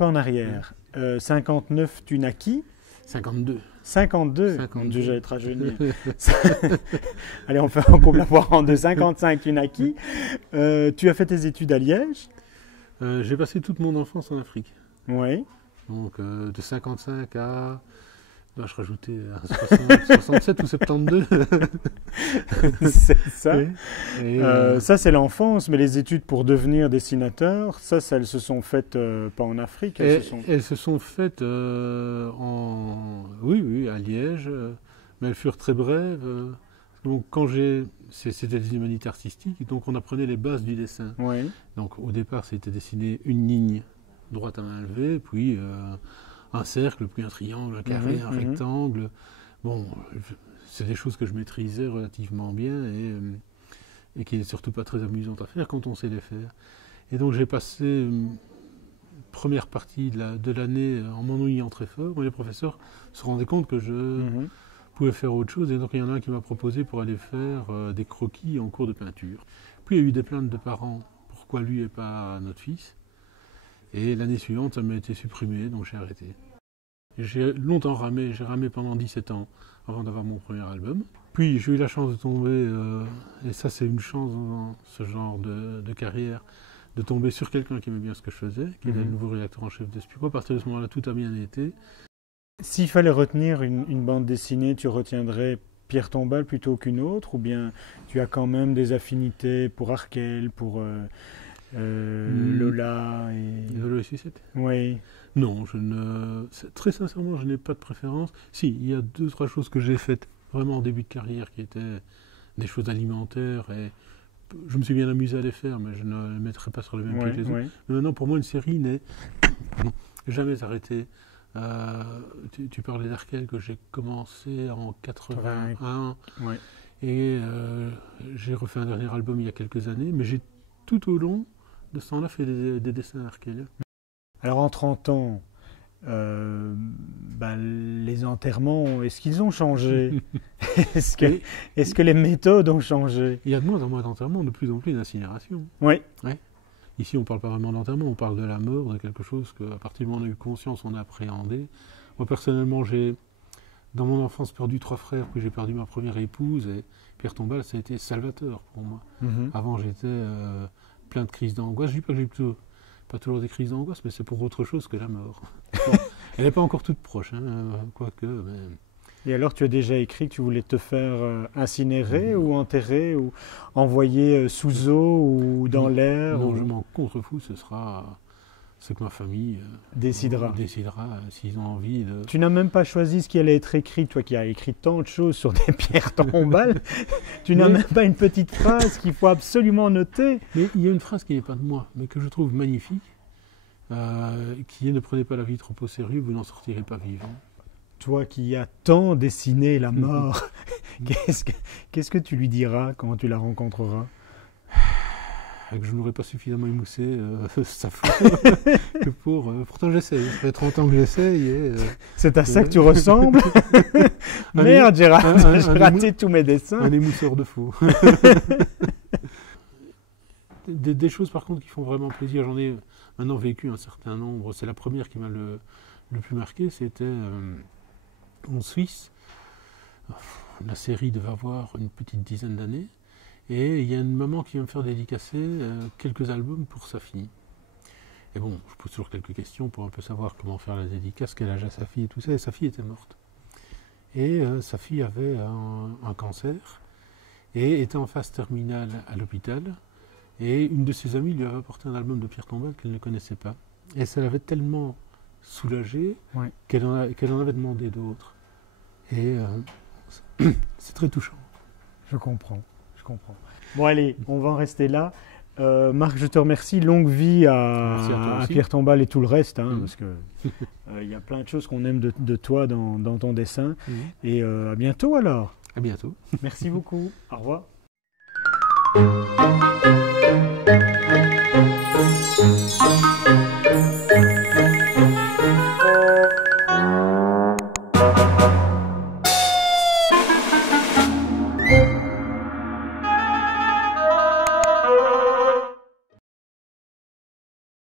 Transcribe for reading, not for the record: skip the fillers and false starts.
peu en arrière. 59, tu naquis. 52. 52. 52. Mon Dieu, j'allais te rajeunir. Allez, on coupe la poire en deux. 55, tu naquis. Tu as fait tes études à Liège. J'ai passé toute mon enfance en Afrique. Oui. Donc de 55 à... je rajoutais 67 ou 72. C'est ça. Oui. Et, ça, c'est l'enfance, mais les études pour devenir dessinateur, ça elles se sont faites pas en Afrique. Elles se sont faites oui, à Liège, mais elles furent très brèves. Donc c'était des humanités artistiques, donc on apprenait les bases du dessin. Oui. Donc au départ, c'était dessiner une ligne droite à main levée, puis un cercle, puis un triangle, un carré, un rectangle. Bon, c'est des choses que je maîtrisais relativement bien et qui n'est surtout pas très amusantes à faire quand on sait les faire. Et donc j'ai passé une première partie de l'année en m'ennuyant très fort, mais les professeurs se rendaient compte que je pouvais faire autre chose, et donc il y en a un qui m'a proposé pour aller faire des croquis en cours de peinture. Puis il y a eu des plaintes de parents, pourquoi lui et pas notre fils. Et l'année suivante, ça m'a été supprimé, donc j'ai arrêté. J'ai longtemps ramé, j'ai ramé pendant 17 ans avant d'avoir mon premier album. Puis j'ai eu la chance de tomber, et ça c'est une chance dans ce genre de carrière, de tomber sur quelqu'un qui aimait bien ce que je faisais, qui était le nouveau rédacteur en chef d'Espico. À partir de ce moment-là, tout a bien été. S'il fallait retenir une bande dessinée, tu retiendrais Pierre Tombal plutôt qu'une autre, ou bien tu as quand même des affinités pour Arkel, pour... Lola et... Lola et Sucette ? Oui. Non, très sincèrement, je n'ai pas de préférence. Si, il y a 2-3 choses que j'ai faites vraiment en début de carrière qui étaient des choses alimentaires et je me suis bien amusé à les faire, mais je ne les mettrai pas sur le même pied que les autres. Mais maintenant, pour moi, une série n'est jamais arrêtée. Tu parlais d'Arkel que j'ai commencé en 81 et j'ai refait un dernier album il y a quelques années, mais j'ai tout au long de ce temps-là fait des dessins Arkel. Alors en 30 ans, les enterrements, est-ce qu'ils ont changé? Est-ce que les méthodes ont changé? Il y a de moins en moins d'enterrements, de plus en plus d'incinération. Oui. Ouais. Ici, on ne parle pas vraiment d'enterrement, on parle de la mort, de quelque chose qu'à partir du moment où on a eu conscience, on a appréhendé. Moi, personnellement, j'ai, dans mon enfance, perdu 3 frères, puis j'ai perdu ma première épouse, et Pierre Tombal, ça a été salvateur pour moi. Avant, j'étais plein de crises d'angoisse. Je dis pas que j'ai pas toujours des crises d'angoisse, mais c'est pour autre chose que la mort. Bon, elle n'est pas encore toute proche, hein, quoique. Mais... Et alors, tu as déjà écrit que tu voulais te faire incinérer ou enterrer ou envoyer sous eau ou dans l'air? Non, je m'en contrefous, c'est que ma famille décidera s'ils ont envie de... Tu n'as même pas choisi ce qui allait être écrit, toi qui as écrit tant de choses sur des pierres tombales. Tu n'as même pas une petite phrase qu'il faut absolument noter. Mais il y a une phrase qui n'est pas de moi, mais que je trouve magnifique, qui est « Ne prenez pas la vie trop au sérieux, vous n'en sortirez pas vivant ». Toi qui as tant dessiné la mort, qu'est-ce que tu lui diras quand tu la rencontreras? Que je n'aurais pas suffisamment émoussé sa foi que pour... pourtant j'essaye, ça fait 30 ans que j'essaye. C'est à ça que tu ressembles? Merde, j'ai raté tous mes dessins. Un émousseur de faux. Des choses par contre qui font vraiment plaisir, j'en ai maintenant vécu un certain nombre. C'est la première qui m'a le plus marqué, c'était en Suisse. La série devait avoir une petite dizaine d'années. Et il y a une maman qui vient me faire dédicacer quelques albums pour sa fille. Et bon, je pose toujours quelques questions pour un peu savoir comment faire la dédicace, quel âge a sa fille et tout ça. Et sa fille était morte. Et sa fille avait un cancer et était en phase terminale à l'hôpital. Et une de ses amies lui avait apporté un album de Pierre Tombal qu'elle ne connaissait pas. Et ça l'avait tellement soulagée qu'elle en avait demandé d'autres. Et c'est très touchant. Je comprends. Bon allez, on va en rester là. Marc, je te remercie. Longue vie à Pierre Tombal et tout le reste, hein, parce que y a plein de choses qu'on aime de toi dans ton dessin. Et à bientôt alors. À bientôt. Merci beaucoup. Au revoir.